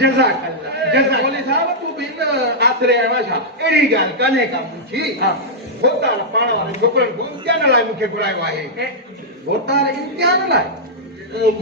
जज़ाकल्लाह मौली साहब तू भी न आसरे आया छा एड़ी गाल कने का मुछी हां होता न पाण वाले छोकरन को इम्तिहान लाइ मूंखे घुरायो आहे वोटार इम्तिहान लाइ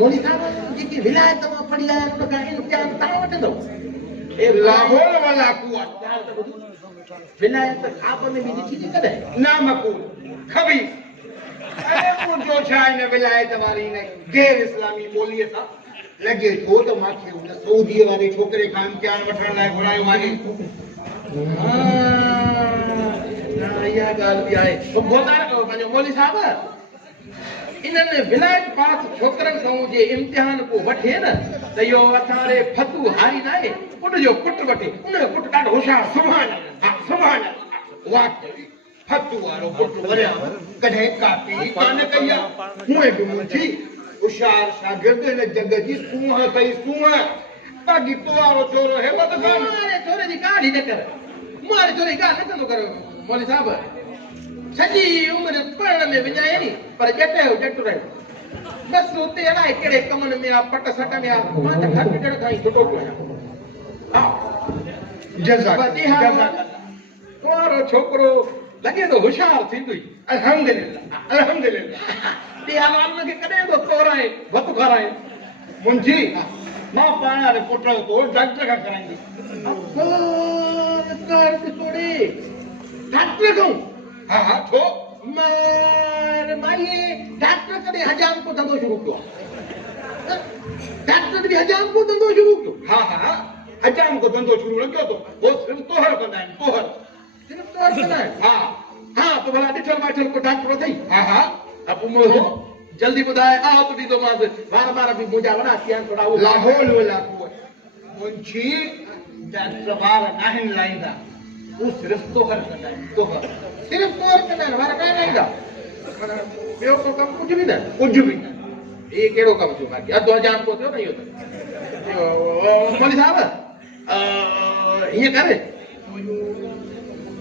मौली साहब जेकी विलायत मां पढ़ी आया उन का इम्तिहान तव्हां वठंदो ए लाहौर वाला कुआ विलायत खाब में भी ॾिठी थी कॾहिं ना मकूल खबी अरे को जो छा इन विलायत वारी ने गैर इस्लामी ॿोलीअ सां लॻे थो त मांखे उन सऊदीअ वारे छोकिरे खां इम्तिहान वठण लाइ घुरायो आहे इहा ॻाल्हि बि आहे पंहिंजो मौली साहब इन्हनि विलायत पास छोकिरनि खां जे इम्तिहान को वठे न त इहो असांजे फतू हारी न आहे उनजो पुटु वठे उनजो पुटु ॾाढो होशियारु सुभाणे वाकई फतू वारो पुटु वरिया कॾहिं कापी कान कई आहे हुए बि मुंहिंजी होशियार शागिर्द इन जग जी सूंह कई सूंह बाक़ी तो वारो छोरो हे वध कान मारे छोरे जी ॻाल्हि ई न कर मारे छोरे जी ॻाल्हि न कंदो कर मौली साहब सॼी उमिरि पढ़ण में विञाए नी पर ॼट जो ॼट रहियो बसि हुते अलाए कहिड़े कमनि में आहे पट सट में आहे मां त घर ॾियण खां ई छुटो पियो आहियां हा कुंवारो छोकिरो लॻे थो होशियारु थींदो अल्हम्दुलिल्लाह ॾियाल हुनखे कॾहिं थो तोराए भत खाराए मुंहिंजी मां पाण वारे पुट जो डॉक्टर खां कराईंदी डॉक्टर खां हा छो मार माई डॉक्टर कॾहिं हजाम को धंधो शुरू कयो आहे डॉक्टर बि हजाम को धंधो शुरू कयो हा हजाम को धंधो शुरू न कयो तो वो सिर्फ तोहर कंदा आहिनि तोहर सिर्फ तोहर कंदा आहिनि हा तो भला ॾिठल वाठल को डॉक्टर अथई हा अब जल्दी ॿुधाए आ तो ॾींदो मांसि बार भी मुंहिंजा वॾा थिया आहिनि थोरा लाहौल वाला मुंहिंजी डॉक्टर वार नाहिनि लाईंदा वो सिर्फ तोहर कंदा आहिनि तोहर सिर्फ तोहर कंदा आहिनि वार कान लाईंदा ॿियो को कमु कुझु बि न इहे कहिड़ो कमु थियो बाक़ी अधु हजाम को थियो न इहो त मौली साहब हीअं करे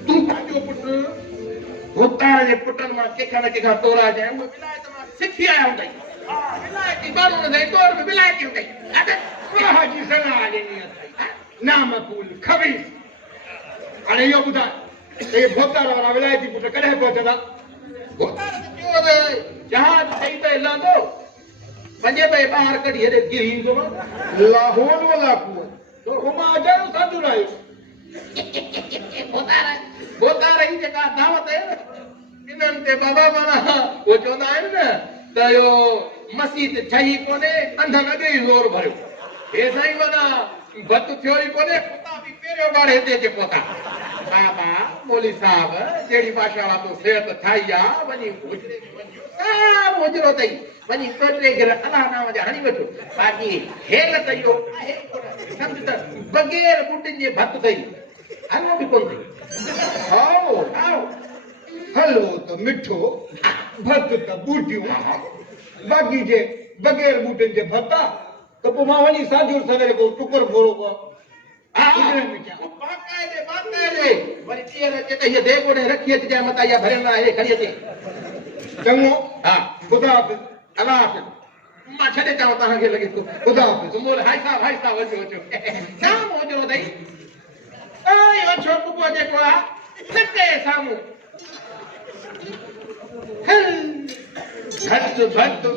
तूं पंहिंजो पुटु भुतार जे पुटनि मां कंहिंखां न कंहिंखां तोरा जाए उहे विलायत मां सिखी आया हूंदई विलायती बारू हुनई तौर में विलायती हूंदई हाजी सलाह ॾिनी अथई ना मक़बूल खबीस हाणे इहो ॿुधाए त इहे भोतार वारा विलायती पुट कॾहिं पहुचंदा भोतार त चयो जहाज ठही पए लहंदो पंजे पए ॿाहिरि कढी हेॾे गिरी ईंदो लाहौर वाला कुओ मां अॼु साधू आयुसि भोतार ही जेका दावत आहे इन्हनि ते बाबा माना उहो चवंदा आहिनि न त इहो मसीह ठही कोन्हे अंधनि अॻे ई ज़ोर भरियो हे साईं माना भत थियो ई कोन्हे पुता बि पहिरियों बार हिते अचे पहुता बाबा मौली साहब जहिड़ी भाषा वारा तूं सिहत ठाही आहे वञी हुजरे सभु हुजरो अथई वञी टे गिर अलाह नाम जा हणी वठो बाक़ी हेल त इहो आहे सम्झ त बग़ैर ॿुटनि जे भत अथई हलो बि कोन अथई आओ हलो त मिठो भत त बूटियूं बाक़ी जे बग़ैर बूटनि जे भत आहे त पोइ मां वञी साजूर सवेरे पोइ टुकर फोड़ो बाक़ाइदे वरी टीहर अचे त हीअ देग ओॾे रखी अचिजांइ मथां इहा भरियल आहे खणी अचे चङो हा ख़ुदा हाफ़िज़ अलाह हाफ़िज़ मां छॾे चवां तव्हांखे लॻे थो ख़ुदा हाफ़िज़ मोल हाय साहब अचो साम्हूं हुजो अथई इहो छोकिरो जेको आहे सटे साम्हूं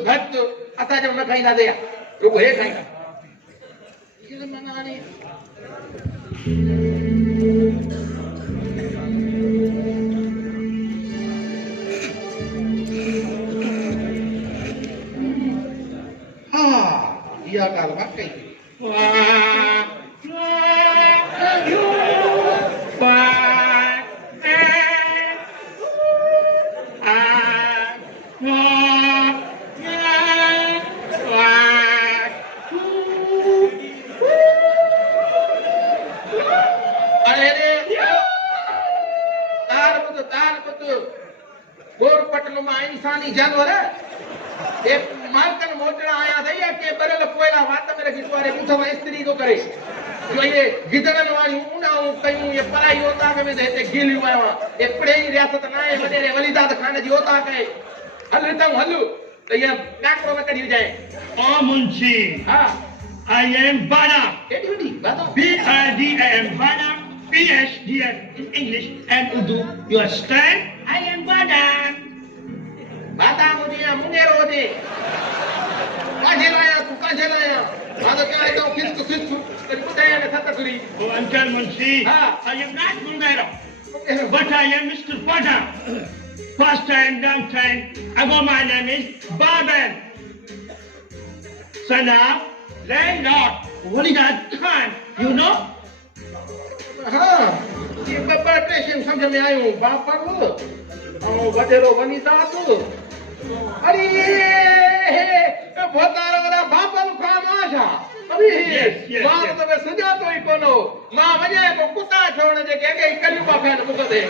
घट असांजो न खाईंदासीं रुगो हे खाईंदा इहा ॻाल्हि वाकई इंसानी जानवर मालकन मोटड़ा आया थई के बरल कोयला वात में रखी तुम्हारे मुंह में स्त्री तो करे जो ये गिदड़न वाली उनाऊ कयूं ये पराई होता के में देते गिलियो आवा ये पड़े ही रियासत ना है वडेरे वलीदाद खान जी होता के हल तो हल तो ये काकरो में कढी जाए आ मुंशी हां I am Badam. केडी वडी बादा B-I-D-A-M. Badam. P-H-D-M in English and Urdu. You understand? I am Badam. बादा मुझे मुंगेरो दे काजे लाया तू काजे लाया बादा क्या तो किसको बताया ना था तुरी Oh, Uncle Munshi. I am not Mungero. But I am Mr. Badam. First time, long time ago, my name is Babel. Son of Landlord Walidat Khan. You know? हाँ ये प्रिपरेशन समझ में आयो बाप पर वो वडेरो वनिता तू अरे बहुत तारा वाला बाप पर काम आशा अरे मां तो मैं सजा तो ही कोनो मां वजे तो कुत्ता छोड़ने जे के गई कली बाफे न मुक दे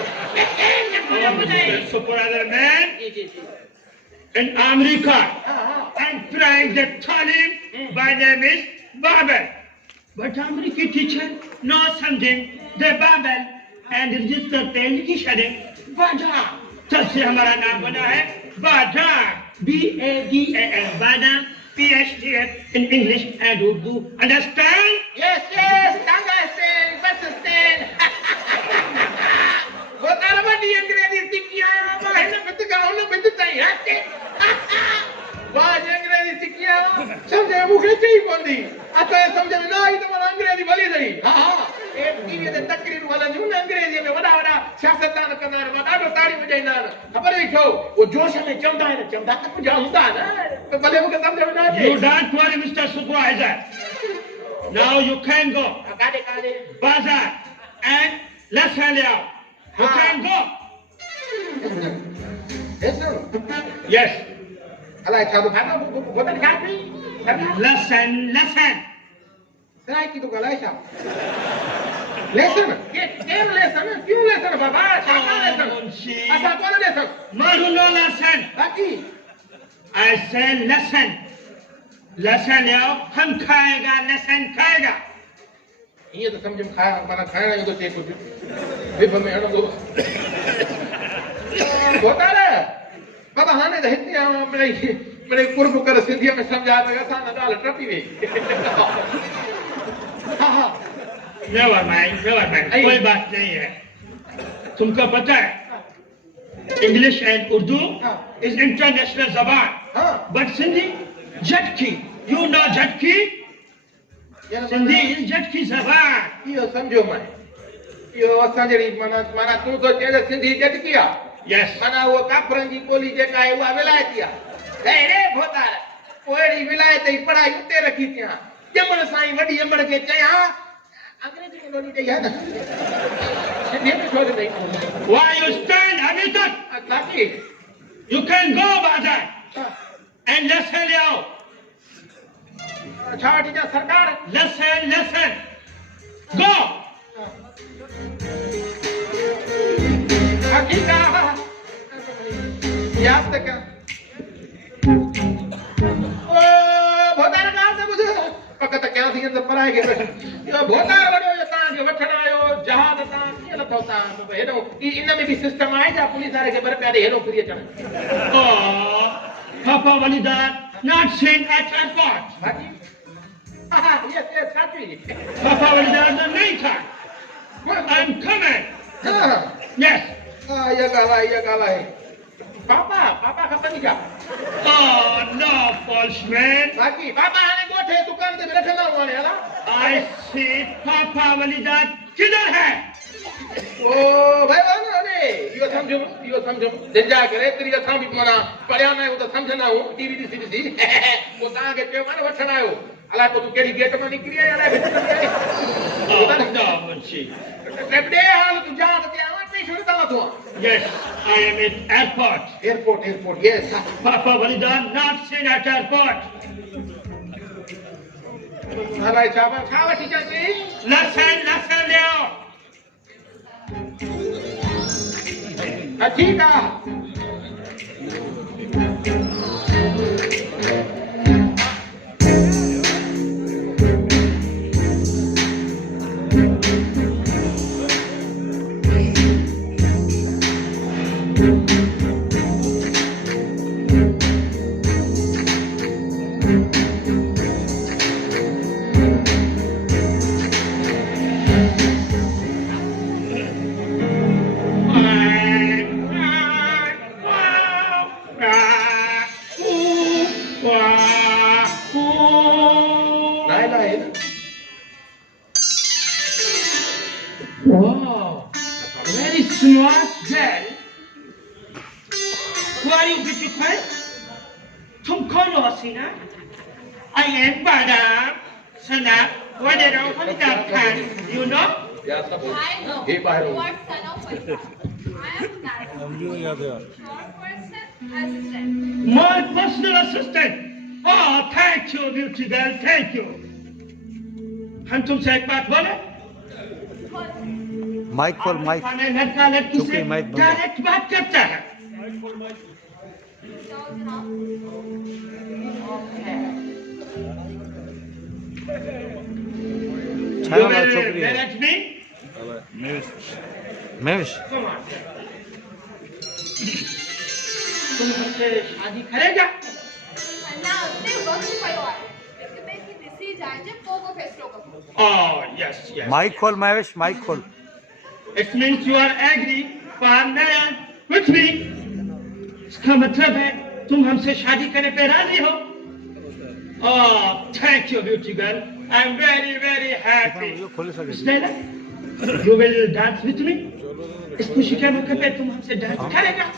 Super other man in America. I'm trying to tell him my name is Babel. But American teacher no something the Babel and register पे लिखी शरे बाजा तब से हमारा नाम बना है बाजा B-A-D-A-L बाजा P-H-D-F in English and Urdu. Understand? Yes, understand, understand. वो तारा बड़ी अंग्रेजी सीखिया है ना बित गाँव में बित नहीं है वाह अंग्रेजी सीखिया समझे मुझे चाहिए बोली अच्छा समझे ना ही तो वाला अंग्रेजी बोली नहीं हाँ एक टीवी में तकरीर वाला जो ना अंग्रेजी में बड़ा बड़ा सियासतदान करना है बड़ा तो ताड़ी बजाई ना खबर है क्यों वो जोश में चमड़ा है ना चमड़ा तक मुझे आऊँगा ना तो भले मुझे समझे ना You don't worry, Mr. Supervisor. Now you can go. काले Bazaar and let's hand out. You can go. ऐसा Yes. अल्लाह चालू खाना वो बदल खाती Listen. Sai que do galera. Lesson. Que lesson? क्यों lesson बाबा? क्या lesson? अच्छा कौन lesson? Maru no lesson. बाकी I say lesson. Lesson आओ हम खाएगा lesson खाएगा. ये तो समझ में खाया हमारा खाना ये तो टेक कुछ भी बमे हड़ो दो होता है बाबा हाने तो हितने मेरे कुर्ब कर सिंधिया में समझा देगा साना डाल ट्रपी में हाँ Never mind. कोई बात नहीं है. तुमको पता है English and Urdu is international ज़बान. But Sindhi झटकी. You know झटकी? Sindhi is झटकी ज़बान. यो समझो मैं यो असांजड़ी माना तू तो चेले सिंधी झटकी आ Yes. माना वो काफरन जी बोली जेका है वो विलायती आ रे भोता कोई विलायत ही पढ़ाई उते रखी थिया जमण साईं वडी अमर के चया अंग्रेजी में बोली चाहिए ना सिंधी में छोड़ दे Why you stand अभी तक? ताकि You can go बाजार and listen आओ. छाटी जा सरकार Listen. Go. हकीकत याद तक ओ भोतार कहां से मुझे पकत क्या थी अंदर पराए के यो भोतार वडो यो तां के वठण आयो जहाज तां के लथो तां हेडो इन में भी सिस्टम आहे जा पुलिस वाले के बर पे हेडो फ्री अचण Oh, Papa Walidat not seen at airport. बाकी हां यस साथी Papa Walidat the later. I'm coming. हां Yes. ये गाला है पापा का पनी क्या Oh, no, false man. बाकी पापा आने गोठे दुकान पे बैठना हुआ है ना I see Papa Walidat किधर है? ओ भाई वाला ने यो समझो दिन जा करे तेरी असां भी माना पढ़िया ना वो तो समझना हूं टीवी दी वो ता के पे माने वठण आयो अला तो तू केड़ी गेट में निकली है यार Oh, no, Munshi. ट्रेपडे हाल तू जा ते आवा पे छोड़ता तू Yes, I am at airport. Airport yes Papa Walidat not seen at airport. हलाई चाबा खावा टीचर जी Listen now. ठीक है Wow, very smart girl. Who are you, beauty queen? तुम कौन हो हसीना? I am Madam Sana Wadero Hamdab Khan. You know? या सब I know. हे बाहेर You are son of Faisal. I am Narayan. Your personal assistant. My personal assistant. Oh, thank you, beauty girl. Thank you. हम तुमसे एक बात बोले? Mic खोल mic खाने लड़का लड़की चुप से रही, माइक बंद है। डायरेक्ट बात करता है। So, now, You छाया वाला will छोकरी है direct me? Mahesh Come on. तुम हमसे शादी करेगा? now, they work for you. If you make me message, I just pogo face logo. Oh, yes, yes. Mic खोल महेश माइक खोल It means you are agree for marriage with me. इसका मतलब है तुम हमसे शादी करने पे राजी हो? Oh, thank you, beauty girl. I'm very, very happy. खोल सके Stella, you will dance with me? इस खुशी के मौके पे तुम हमसे डांस करेगा?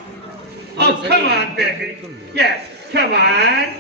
Oh, come on, baby. Yes, come on.